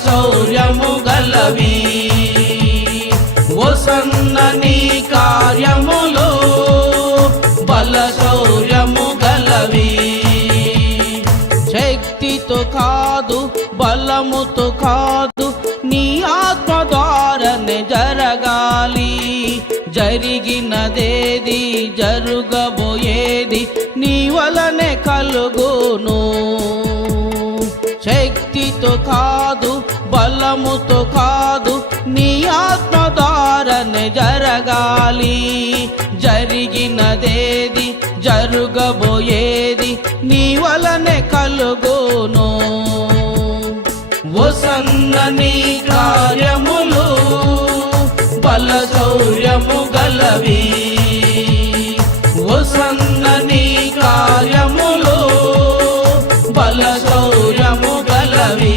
శౌర్యము గలవి వసన్న నీ కార్యములు బల శౌర్యము గలవి శక్తితో కాదు బలముతో కాదు నీ ఆత్మ ద్వారానే జరగాలి జరిగినదేది జరుగబోయేది నీ వలనే కలుగును శక్తితో కాదు బలముతో కాదు నీ ఆత్మ ద్వారానే జరగాలి జరిగినదేది జరుగబోయేది నీ వలనే కలుగును వసన్న నీ కార్యములు బల శౌర్యము గలవి వసన్న నీ కార్యములు బల శౌర్యము గలవి